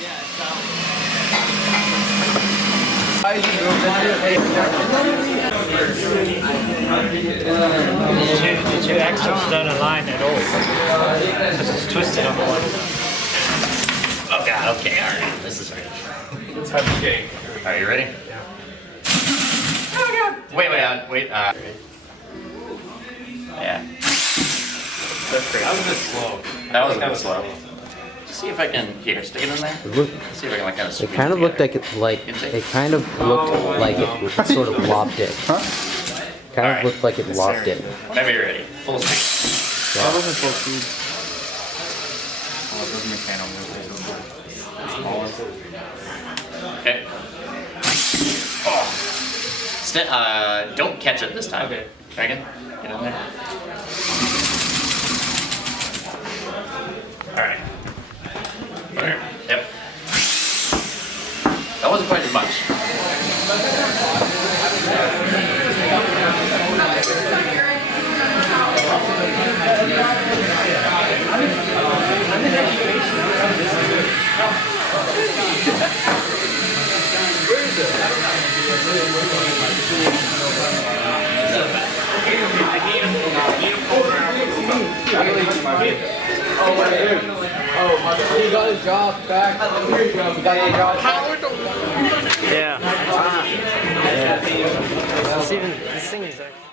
The two axles don't align at all because it's twisted on the one side. Oh god, okay, alright, this is ready. Okay. Are you ready? Yeah. Oh god! Wait. Yeah. That's great. That was a bit slow. That was kind of slow. See if I can stick it in there. See if I can like kind of. It kind of looked like it sort of lobbed it. Huh? Kind of looked like it lobbed it. Whenever you're ready. Full speed. Yeah. That wasn't full speed. Okay. Oh. Don't catch it this time. Okay. Try again. Get in there. Alright. There. Yep. That wasn't quite as much. He got his job back. Here you go. He got your job back. Yeah. This thing is actually